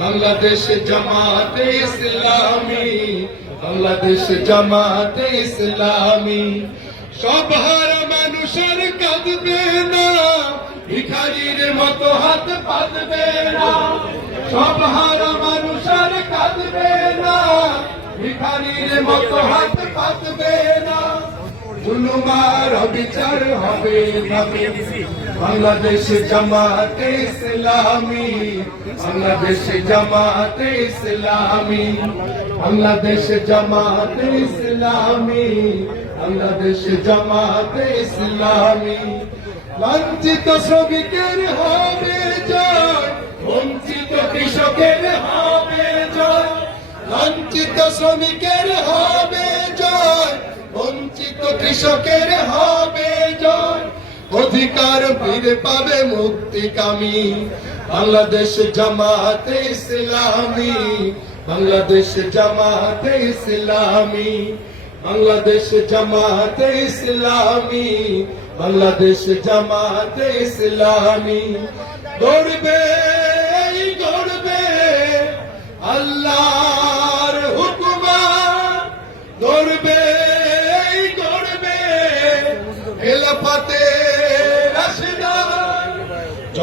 বাংলাদেশ জামাতে ইসলামী, বাংলাদেশ জামাতে ইসলামী। সব হারা মানুষের কাঁদবে না, ভিখারির মতো হাত পাতবে না। সব হারা মানুষের কাঁদবে না, ভিখারির মতো হাত পাতবে না। জুলুমার অবিচার হবে না। বাংলাদেশ জামাতে ইসলামী, বাংলাদেশ জামাতে ইসলামী, বাংলাদেশ জামাতে ইসলামী, বাংলাদেশ জামাতে ইসলামী। লাঞ্ছিত শ্রমিকের হবে বঞ্চিত কৃষকের হবে লাঞ্ছিত শ্রমিকের হবে বঞ্চিত কৃষকের হবে অধিকার ফিরে পাবে মুক্তিকামী। বাংলাদেশ জামাতে ইসলামী। বাংলাদেশ জামাতে ইসলামী। বাংলাদেশ জামাতে ইসলামী। বাংলাদেশ জামাতে ইসলামী। গড়বে এই গড়বে আল্লাহর হুকুমা। গড়বে এই গড়বে খেলাফাতে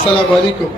আসসালামু আলাইকুম